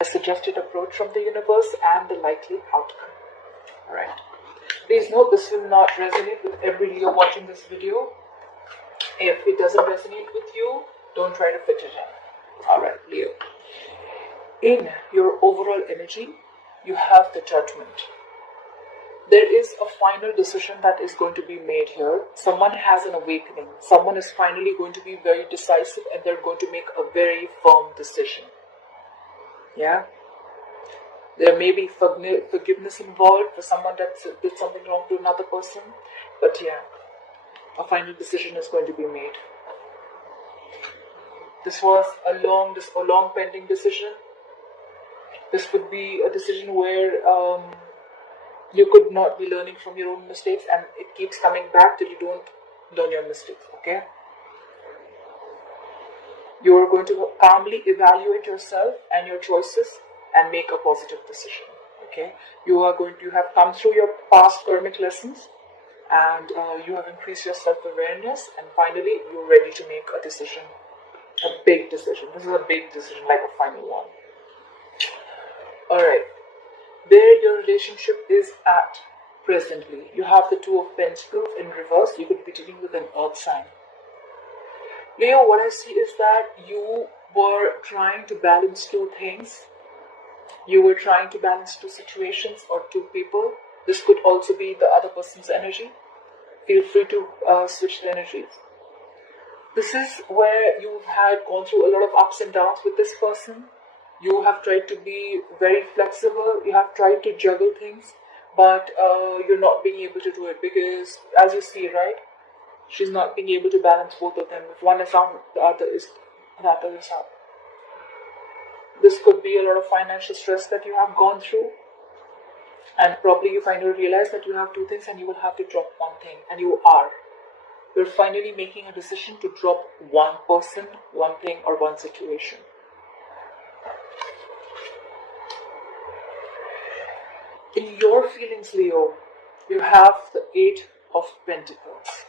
a suggested approach from the universe and the likely outcome. Alright. Please note this will not resonate with every Leo watching this video. If it doesn't resonate with you, don't try to fit it in. Alright, Leo. In your overall energy, you have the Judgment. There is a final decision that is going to be made here. Someone has an awakening. Someone is finally going to be very decisive and they're going to make a very firm decision. Yeah? There may be forgiveness involved for someone that did something wrong to another person. But yeah, a final decision is going to be made. This was a long pending decision. This could be a decision where you could not be learning from your own mistakes and it keeps coming back till you don't learn your mistakes, okay? You are going to calmly evaluate yourself and your choices and make a positive decision, okay? You have come through your past karmic lessons and you have increased your self-awareness and finally you're ready to make a decision, a big decision. This is a big decision, like a final one. Alright, where your relationship is at presently. You have the Two of Pentacles in reverse. You could be dealing with an earth sign. Leo, what I see is that you were trying to balance two things. You were trying to balance two situations or two people. This could also be the other person's energy. Feel free to switch the energies. This is where you've gone through a lot of ups and downs with this person. You have tried to be very flexible. You have tried to juggle things, but you're not being able to do it because, as you see, right, she's not being able to balance both of them. If one is down, the other is up. This could be a lot of financial stress that you have gone through, and probably you finally realize that you have two things and you will have to drop one thing, and you are. You're finally making a decision to drop one person, one thing, or one situation. In your feelings, Leo, you have the Eight of Pentacles.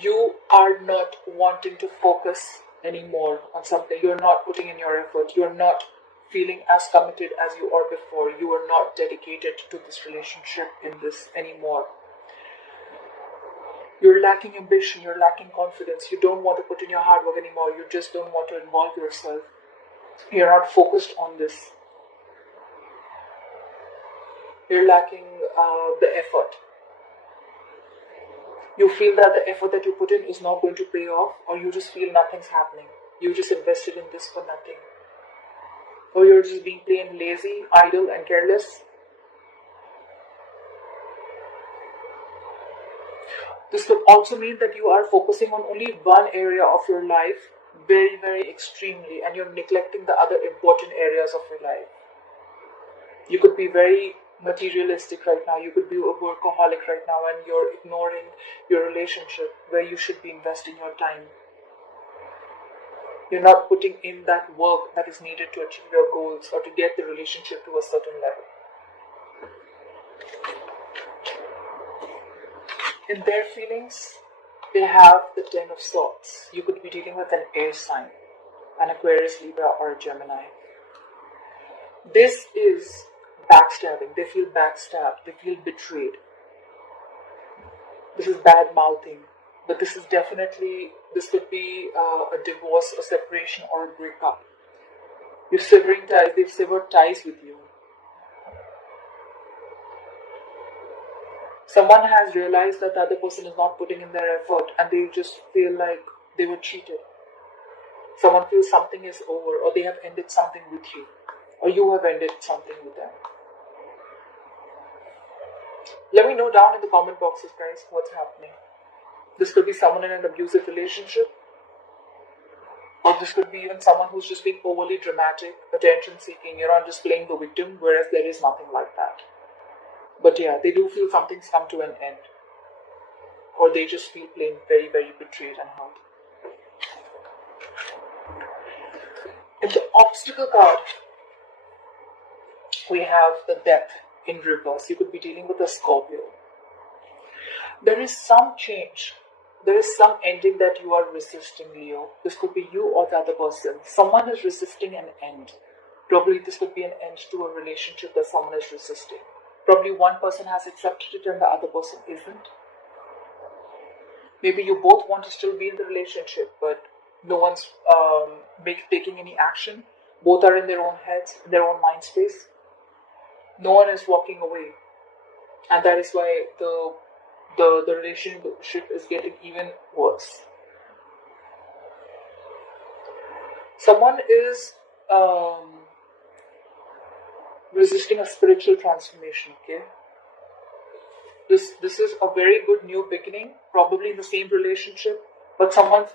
You are not wanting to focus anymore on something. You're not putting in your effort. You're not feeling as committed as you are before. You are not dedicated to this relationship in this anymore. You're lacking ambition. You're lacking confidence. You don't want to put in your hard work anymore. You just don't want to involve yourself. You're not focused on this. You're lacking the effort. You feel that the effort that you put in is not going to pay off, or you just feel nothing's happening. You just invested in this for nothing. Or you're just being plain lazy, idle, and careless. This could also mean that you are focusing on only one area of your life very, very extremely, and you're neglecting the other important areas of your life. You could be very materialistic right now. You could be a workaholic right now and you're ignoring your relationship where you should be investing your time. You're not putting in that work that is needed to achieve your goals or to get the relationship to a certain level. In their feelings, they have the Ten of Swords. You could be dealing with an air sign, an Aquarius, Libra, or a Gemini. This is backstabbing. They feel backstabbed. They feel betrayed. This is bad mouthing. But this is definitely, this could be a divorce, a separation, or a breakup. You're severing ties. They've severed ties with you. Someone has realized that the other person is not putting in their effort and they just feel like they were cheated. Someone feels something is over, or they have ended something with you, or you have ended something with them. Let me know down in the comment boxes, guys, what's happening. This could be someone in an abusive relationship, or this could be even someone who's just being overly dramatic, attention seeking, just playing the victim, whereas there is nothing like that. But yeah, they do feel something's come to an end, or they just feel plain very, very betrayed and hurt. In the obstacle card, we have the Death in reverse. You could be dealing with a Scorpio. There is some change. There is some ending that you are resisting, Leo. This could be you or the other person. Someone is resisting an end. Probably this could be an end to a relationship that someone is resisting. Probably one person has accepted it and the other person isn't. Maybe you both want to still be in the relationship, but no one's taking any action. Both are in their own heads, in their own mind space. No one is walking away. And that is why the relationship is getting even worse. Someone is resisting a spiritual transformation, okay? This is a very good new beginning, probably in the same relationship, but someone's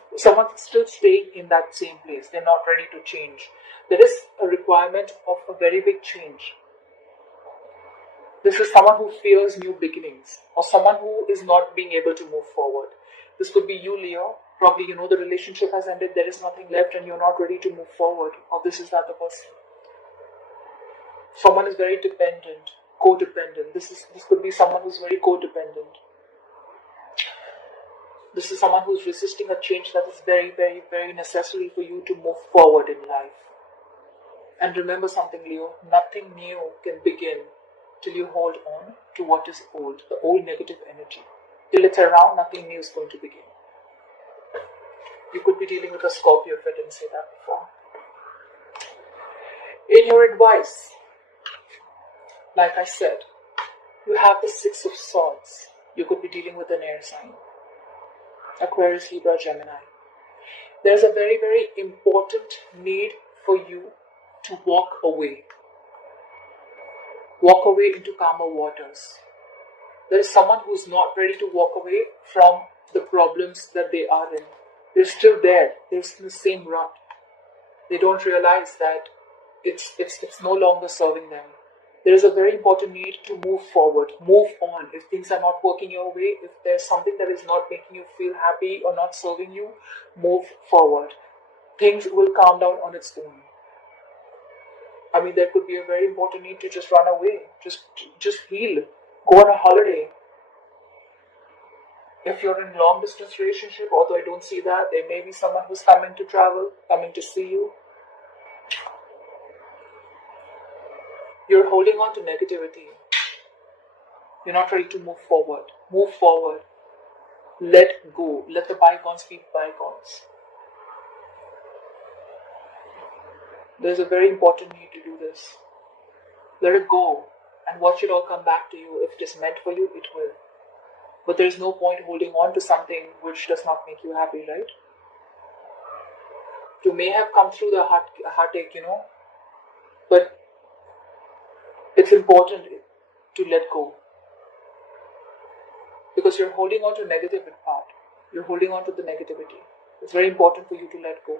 still staying in that same place. They're not ready to change. There is a requirement of a very big change. This is someone who fears new beginnings, or someone who is not being able to move forward. This could be you, Leo. Probably you know the relationship has ended, there is nothing left and you're not ready to move forward. Or this is the other person. Someone is very dependent, codependent. This could be someone who's very codependent. This is someone who's resisting a change that is very, very, very necessary for you to move forward in life. And remember something, Leo, nothing new can begin till you hold on to what is old, the old negative energy. Till it's around, nothing new is going to begin. You could be dealing with a Scorpio if I didn't say that before. In your advice, like I said, you have the Six of Swords. You could be dealing with an air sign. Aquarius, Libra, Gemini. There's a very, very important need for you to walk away. Walk away into calmer waters. There is someone who's not ready to walk away from the problems that they are in. They're still there. They're in the same rut. They don't realize that it's no longer serving them. There is a very important need to move forward, move on. If things are not working your way, if there's something that is not making you feel happy or not serving you, move forward. Things will calm down on its own. I mean, there could be a very important need to just run away, just heal, go on a holiday. If you're in a long distance relationship, although I don't see that, there may be someone who's coming to travel, coming to see you. You're holding on to negativity. You're not ready to move forward. Move forward. Let go. Let the bygones be bygones. There's a very important need to do this. Let it go and watch it all come back to you. If it is meant for you, it will. But there is no point holding on to something which does not make you happy, right? You may have come through the heartache, but it's important to let go. Because you're holding on to negative part. You're holding on to the negativity. It's very important for you to let go.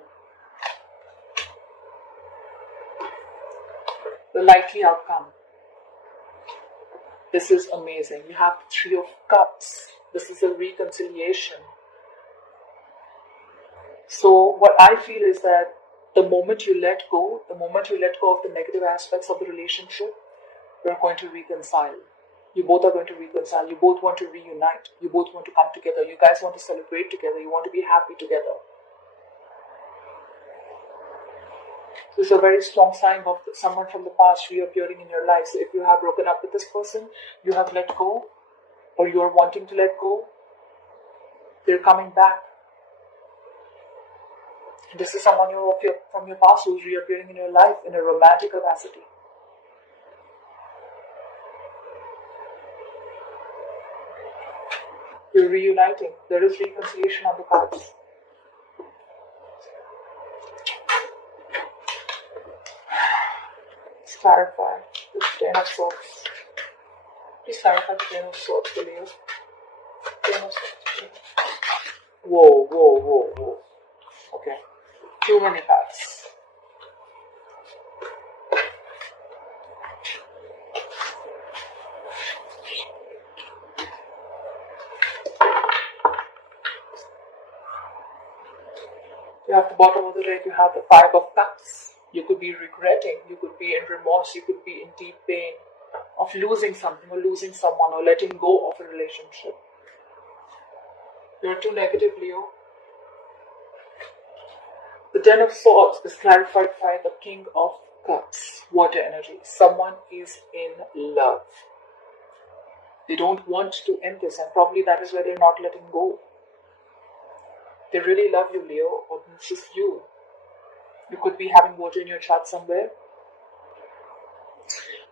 The likely outcome. This is amazing. You have the Three of Cups. This is a reconciliation. So what I feel is that the moment you let go of the negative aspects of the relationship, you're going to reconcile. You both are going to reconcile. You both want to reunite. You both want to come together. You guys want to celebrate together. You want to be happy together. This is a very strong sign of someone from the past reappearing in your life. So if you have broken up with this person, you have let go, or you are wanting to let go, they're coming back. This is someone from your past who is reappearing in your life in a romantic capacity. You're reuniting. There is reconciliation on the cards. Let's clarify the Ten of Swords. Please clarify the Ten of Swords for Leo. Ten of Swords. Whoa. Okay. Too many cards. You have the bottom of the deck, you have the Five of Cups. You could be regretting, you could be in remorse, you could be in deep pain of losing something or losing someone or letting go of a relationship. You're too negative, Leo. The Ten of Swords is clarified by the King of Cups, water energy. Someone is in love. They don't want to end this, and probably that is why they're not letting go. They really love you, Leo, or this is you. You could be having water in your chart somewhere.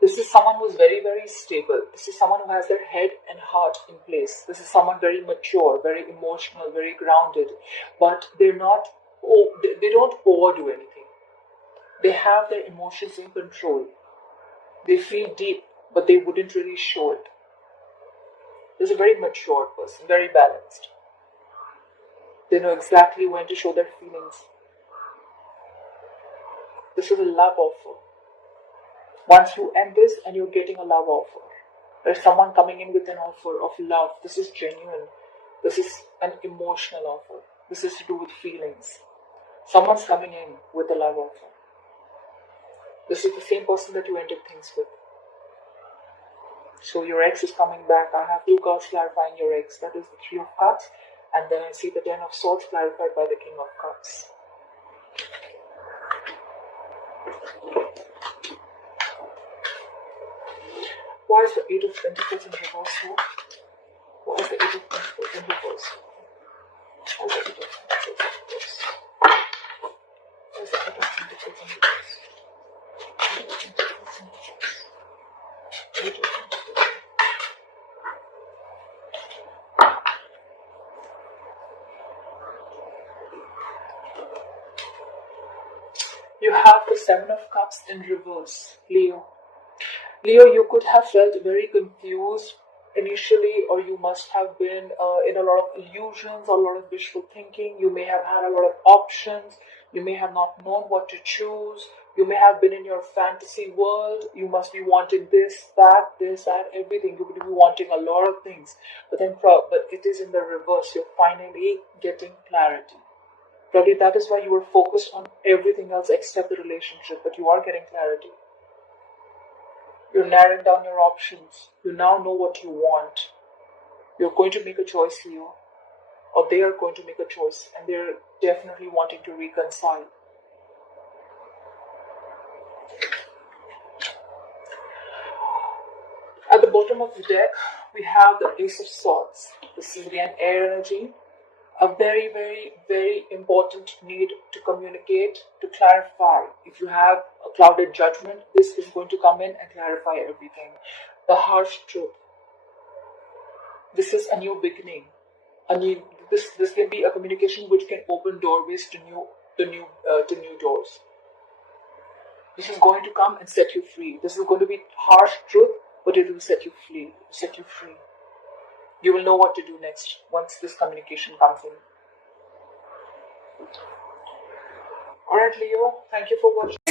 This is someone who's very, very stable. This is someone who has their head and heart in place. This is someone very mature, very emotional, very grounded. But they don't overdo anything. They have their emotions in control. They feel deep, but they wouldn't really show it. This is a very mature person, very balanced. They know exactly when to show their feelings. This is a love offer. Once you end this and you're getting a love offer, there's someone coming in with an offer of love. This is genuine. This is an emotional offer. This is to do with feelings. Someone's coming in with a love offer. This is the same person that you ended things with. So your ex is coming back. I have 2 cards clarifying your ex. That is the 3 of Cups. And then I see the 10 of Swords clarified by the King of Cups. Why is the 8 of Pentacles in reverse here? Why is the 8 of Pentacles in reverse? Why is the 8 of Pentacles in reverse? Why is the 8 of Pentacles in reverse? 8 of Pentacles in reverse. 8 of Pentacles. You have the 7 of Cups in reverse, Leo. Leo, you could have felt very confused initially, or you must have been in a lot of illusions or a lot of wishful thinking. You may have had a lot of options. You may have not known what to choose. You may have been in your fantasy world. You must be wanting this, that, everything. You could be wanting a lot of things. But it is in the reverse. You're finally getting clarity. Probably that is why you were focused on everything else except the relationship, but you are getting clarity. You're narrowing down your options. You now know what you want. You're going to make a choice, Leo. Or they are going to make a choice, and they're definitely wanting to reconcile. At the bottom of the deck, we have the Ace of Swords. This is again air energy. A very, very, very important need to communicate, to clarify. If you have a clouded judgment, this is going to come in and clarify everything. The harsh truth. This is a new beginning. This can be a communication which can open doorways to new doors. This is going to come and set you free. This is going to be harsh truth, but it will set you free. You will know what to do next once this communication comes in. Alright, Leo, thank you for watching.